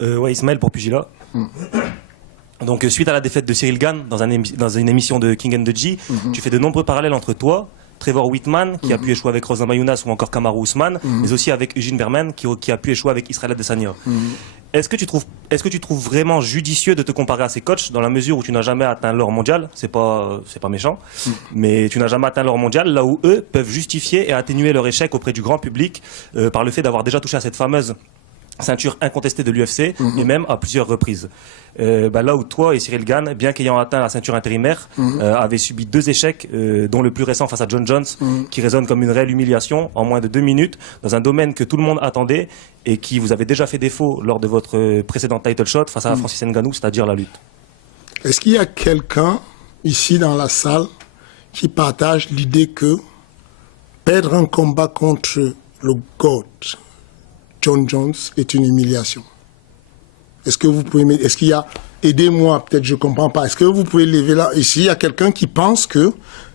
Ouais, Ismaël pour Pugilat. Donc, suite à la défaite de Cyril Gane dans une émission de King and the G, tu fais de nombreux parallèles entre toi, Trevor Whitman, qui a pu échouer avec Rosa Mayounas ou encore Kamaru Usman, mais aussi avec Eugene Berman, qui a pu échouer avec Israël Adesanya. Est-ce que tu trouves vraiment judicieux de te comparer à ces coachs dans la mesure où tu n'as jamais atteint l'or mondial? C'est pas méchant, mais tu n'as jamais atteint l'or mondial, là où eux peuvent justifier et atténuer leur échec auprès du grand public par le fait d'avoir déjà touché à cette fameuse ceinture incontestée de l'UFC et même à plusieurs reprises. Là où toi et Cyril Gane, bien qu'ayant atteint la ceinture intérimaire, avaient subi 2 échecs, dont le plus récent face à John Jones, qui résonne comme une réelle humiliation en moins de 2 minutes, dans un domaine que tout le monde attendait et qui vous avait déjà fait défaut lors de votre précédent title shot face à Francis Ngannou, c'est-à-dire la lutte. Est-ce qu'il y a quelqu'un ici dans la salle qui partage l'idée que perdre un combat contre le GOAT, John Jones, est une humiliation? Est-ce que vous pouvez m'aider? Est-ce qu'il y a... Aidez-moi, peut-être je comprends pas. Est-ce que vous pouvez lever là? Ici, il y a quelqu'un qui pense que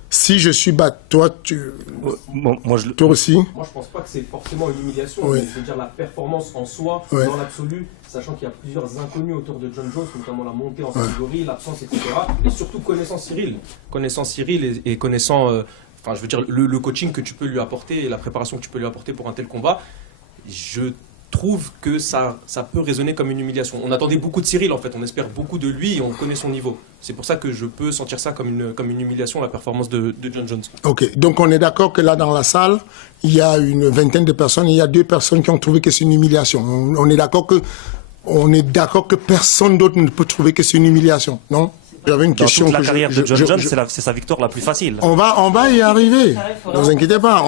si je suis battu, toi, toi aussi? Moi, je pense pas que c'est forcément une humiliation. Oui. Je veux dire, la performance en soi, Ouais. dans l'absolu, sachant qu'il y a plusieurs inconnus autour de John Jones, notamment la montée en catégorie, l'absence, etc. Et surtout connaissant Cyril. Connaissant Cyril et connaissant, enfin, je veux dire, le coaching que tu peux lui apporter et la préparation que tu peux lui apporter pour un tel combat, je trouve que ça peut résonner comme une humiliation. On attendait beaucoup de Cyril, en fait. On espère beaucoup de lui et on connaît son niveau. C'est pour ça que je peux sentir ça comme une humiliation, la performance de John Jones. Ok, donc on est d'accord que là dans la salle, il y a une vingtaine de personnes, et il y a 2 personnes qui ont trouvé que c'est une humiliation. On est d'accord que personne d'autre ne peut trouver que c'est une humiliation, non? J'avais une question. Dans toute la carrière de John Jones, c'est sa victoire la plus facile. On va y arriver. Ne vous inquiétez pas.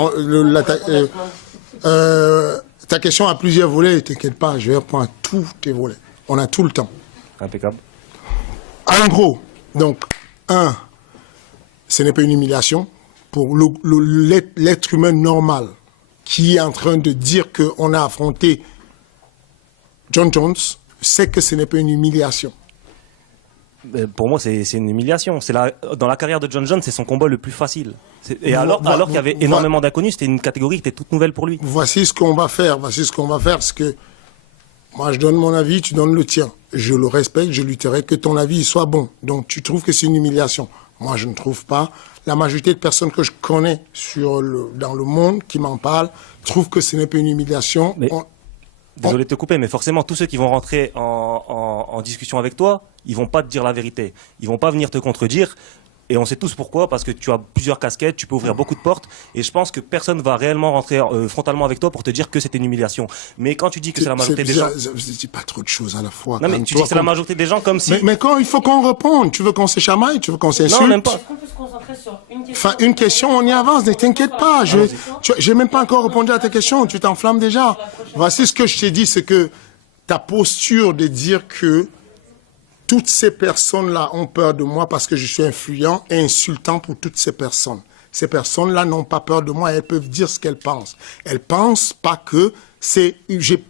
Ta question a plusieurs volets, t'inquiète pas, je vais reprendre tous tes volets. On a tout le temps. Impeccable. En gros, donc, ce n'est pas une humiliation pour l'être humain normal qui est en train de dire qu'on a affronté John Jones, sait que ce n'est pas une humiliation. Pour moi, c'est une humiliation. Dans la carrière de John Jones, c'est son combat le plus facile. Et alors qu'il y avait énormément d'inconnus, c'était une catégorie qui était toute nouvelle pour lui. Voici ce qu'on va faire. C'est que moi, je donne mon avis, tu donnes le tien. Je le respecte, je lutterai que ton avis soit bon. Donc, tu trouves que c'est une humiliation. Moi, je ne trouve pas. La majorité de personnes que je connais dans le monde qui m'en parlent trouvent que ce n'est pas une humiliation. Désolé de te couper, mais forcément, tous ceux qui vont rentrer en discussion avec toi, ils vont pas te dire la vérité. Ils vont pas venir te contredire. Et on sait tous pourquoi, parce que tu as plusieurs casquettes, tu peux ouvrir beaucoup de portes, et je pense que personne va réellement rentrer frontalement avec toi pour te dire que c'était une humiliation. Mais quand tu dis que c'est la majorité des gens... Je dis pas trop de choses à la fois. Non, mais tu dis que c'est la majorité des gens comme si... Mais quand il faut qu'on réponde, tu veux qu'on se chamaille, tu veux qu'on s'insulte? Non, même pas. Est-ce qu'on peut se concentrer sur une question? Enfin, une question, on y avance, ne t'inquiète pas. J'ai même pas encore répondu à ta question, tu t'enflammes déjà. Voici ce que je t'ai dit, c'est que ta posture de dire que toutes ces personnes-là ont peur de moi parce que je suis influent et insultant pour toutes ces personnes. Ces personnes-là n'ont pas peur de moi, elles peuvent dire ce qu'elles pensent. Elles pensent pas que c'est... J'ai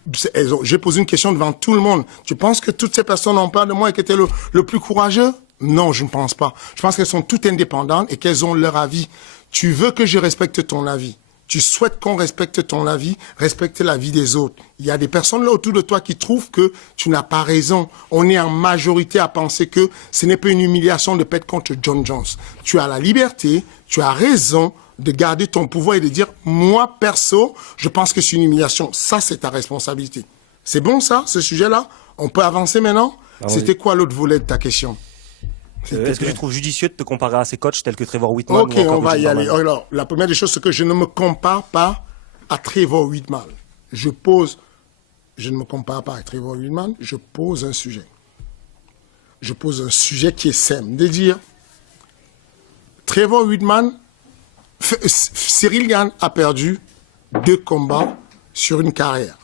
posé une question devant tout le monde. Tu penses que toutes ces personnes ont peur de moi et qu'elles étaient le plus courageux? Non, je ne pense pas. Je pense qu'elles sont toutes indépendantes et qu'elles ont leur avis. Tu veux que je respecte ton avis. Tu souhaites qu'on respecte ton avis, respecte l'avis des autres. Il y a des personnes là autour de toi qui trouvent que tu n'as pas raison. On est en majorité à penser que ce n'est pas une humiliation de perdre contre John Jones. Tu as la liberté, tu as raison de garder ton pouvoir et de dire, moi, perso, je pense que c'est une humiliation. Ça, c'est ta responsabilité. C'est bon, ça, ce sujet-là? On peut avancer maintenant? C'était quoi l'autre volet de ta question? Est-ce que tu trouves judicieux de te comparer à ces coachs tels que Trevor Whitman? Ok, on va y aller. Alors, la première des choses, c'est que je ne me compare pas à Trevor Whitman. Je ne me compare pas à Trevor Whitman, je pose un sujet. Je pose un sujet qui est simple. De dire, Trevor Whitman, Cyril Gane a perdu 2 combats sur une carrière.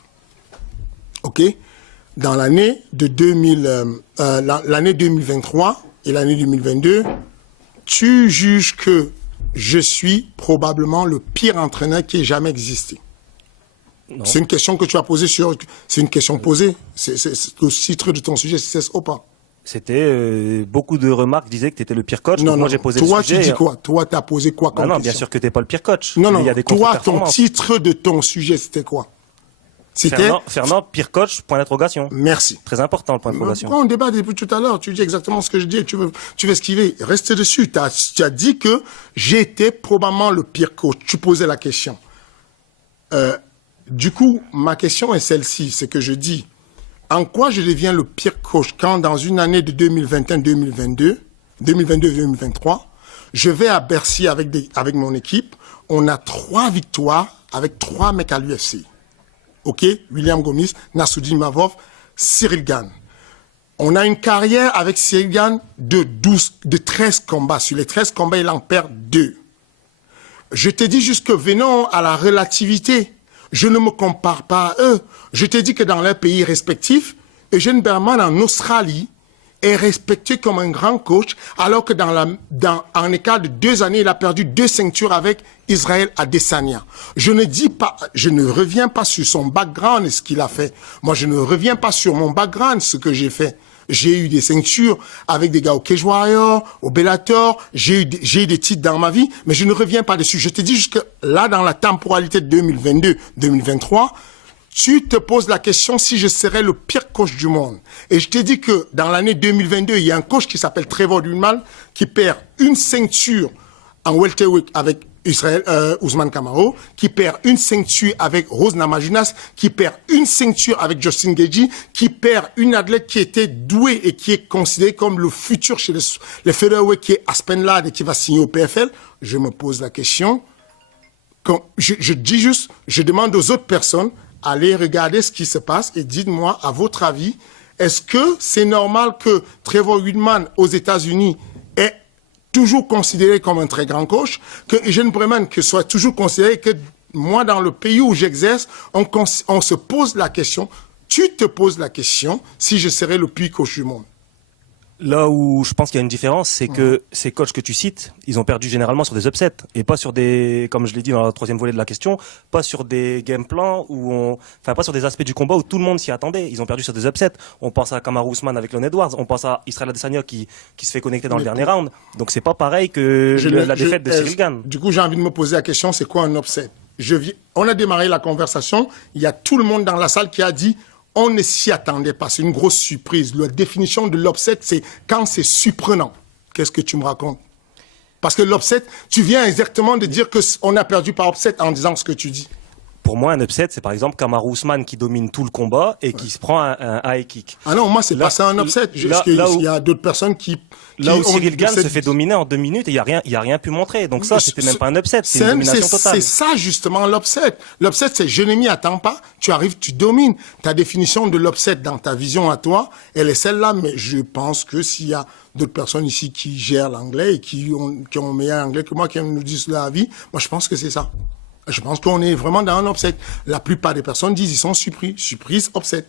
Ok? Dans l'année 2023, et l'année 2022, tu juges que je suis probablement le pire entraîneur qui ait jamais existé. C'est une question que tu as posée c'est une question posée. C'est le titre de ton sujet, c'est ça ou pas? C'était beaucoup de remarques disaient que tu étais le pire coach. Non, moi, j'ai posé toi, le sujet. Tu dis quoi? Toi, tu as posé quoi comme question? Non, bien sûr que tu n'es pas le pire coach. Non, Il y a des toi, ton titre de ton sujet, c'était quoi? C'était... Fernand, pire coach, point d'interrogation. Merci. Très important, le point d'interrogation. Pourquoi on débat depuis tout à l'heure? Tu dis exactement ce que je dis, tu veux esquiver. Reste dessus. Tu as dit que j'étais probablement le pire coach. Tu posais la question. Du coup, ma question est celle-ci, c'est que je dis, en quoi je deviens le pire coach quand dans une année de 2022-2023, je vais à Bercy avec mon équipe, on a 3 victoires avec 3 mecs à l'UFC. OK? William Gomis, Nassoudine Mavov, Cyril Gane. On a une carrière avec Cyril Gane de 13 combats. Sur les 13 combats, il en perd 2. Je te dis juste que venons à la relativité. Je ne me compare pas à eux. Je te dis que dans leurs pays respectifs, Eugène Berman en Australie est respecté comme un grand coach, alors que en écart de 2 années, il a perdu 2 ceintures avec Israël Adesanya. Je ne reviens pas sur son background et ce qu'il a fait. Moi, je ne reviens pas sur mon background, ce que j'ai fait. J'ai eu des ceintures avec des gars au Cage Warrior, au Bellator, j'ai eu des titres dans ma vie, mais je ne reviens pas dessus. Je te dis juste que là, dans la temporalité de 2022-2023, tu te poses la question si je serais le pire coach du monde. Et je t'ai dit que dans l'année 2022, il y a un coach qui s'appelle Trevor Wittman qui perd une ceinture en welterweight avec Ousmane Camaro, qui perd une ceinture avec Rose Namajunas, qui perd une ceinture avec Justin Gaethje, qui perd une athlète qui était douée et qui est considérée comme le futur chez les featherweight, qui est Aspen Ladd et qui va signer au PFL. Je me pose la question. Je dis juste, je demande aux autres personnes, allez regarder ce qui se passe et dites-moi, à votre avis, est-ce que c'est normal que Trevor Wittman aux États-Unis est toujours considéré comme un très grand coach, que Eugène Breman que soit toujours considéré, que moi, dans le pays où j'exerce, on se pose la question, tu te poses la question si je serais le pire coach du monde. Là où je pense qu'il y a une différence, c'est que ces coachs que tu cites, ils ont perdu généralement sur des upsets et pas sur des, comme je l'ai dit dans la 3e volet de la question, pas sur des game plans pas sur des aspects du combat où tout le monde s'y attendait. Ils ont perdu sur des upsets. On pense à Kamaru Usman avec Leon Edwards, on pense à Israël Adesanya qui se fait connecter dans le dernier round. Donc c'est pas pareil que la défaite de Cyril Gane. Du coup, j'ai envie de me poser la question, c'est quoi un upset? On a démarré la conversation, il y a tout le monde dans la salle qui a dit on ne s'y attendait pas, c'est une grosse surprise. La définition de l'upset, c'est quand c'est surprenant. Qu'est-ce que tu me racontes? Parce que l'upset, tu viens exactement de dire qu'on a perdu par upset en disant ce que tu dis. Pour moi, un upset, c'est par exemple Kamaru Usman qui domine tout le combat et qui se prend un high kick. Ah non, moi, c'est pas ça un upset. Il y a d'autres personnes Là où Cyril Gane se fait dominer en 2 minutes et il y a rien pu montrer. Donc ça, c'était même pas un upset, c'est une domination totale. C'est ça, justement, l'upset. L'upset, c'est je ne m'y attends pas, tu arrives, tu domines. Ta définition de l'upset dans ta vision à toi, elle est celle-là, mais je pense que s'il y a d'autres personnes ici qui gèrent l'anglais et qui ont meilleur anglais que moi, qui nous disent leur avis, moi, je pense que c'est ça. Je pense qu'on est vraiment dans un upset. La plupart des personnes disent ils sont surpris. Surprise, upset.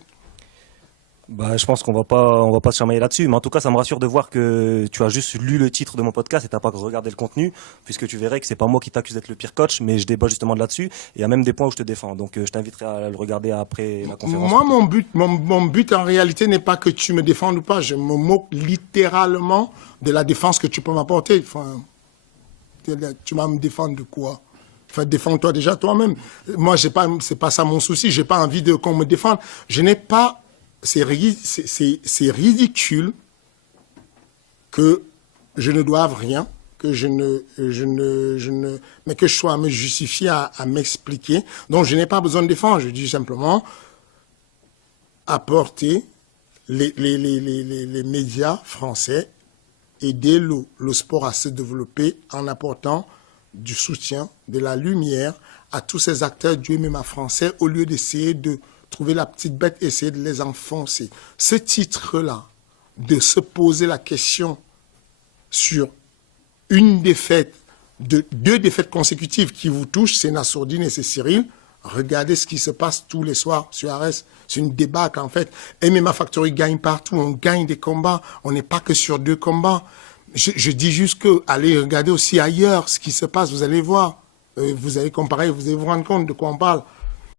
Bah, je pense qu'on va pas se chamailler là-dessus, mais en tout cas, ça me rassure de voir que tu as juste lu le titre de mon podcast et t'as pas regardé le contenu, puisque tu verrais que c'est pas moi qui t'accuse d'être le pire coach, mais je débat justement de là-dessus. Et il y a même des points où je te défends. Donc, je t'inviterai à le regarder après la conférence. Moi, mon but en réalité n'est pas que tu me défendes ou pas. Je me moque littéralement de la défense que tu peux m'apporter. Enfin, tu vas me défendre de quoi? Enfin, défends-toi déjà toi-même. Moi, c'est pas ça mon souci. J'ai pas envie qu'on me défende. Je n'ai pas, c'est ridicule que je ne doive rien, que mais que je sois à me justifier, à m'expliquer. Donc, je n'ai pas besoin de défendre. Je dis simplement apporter les médias français, aider le sport à se développer en apportant du soutien, de la lumière à tous ces acteurs du MMA français au lieu d'essayer de trouver la petite bête, essayer de les enfoncer. Ce titre-là, de se poser la question sur une défaite, deux défaites consécutives qui vous touchent, c'est Nassourdine et c'est Cyril. Regardez ce qui se passe tous les soirs sur Ares. C'est une débâcle en fait. MMA Factory gagne partout, on gagne des combats, on n'est pas que sur 2 combats. Je dis juste que allez regarder aussi ailleurs ce qui se passe, vous allez voir, vous allez comparer, vous allez vous rendre compte de quoi on parle.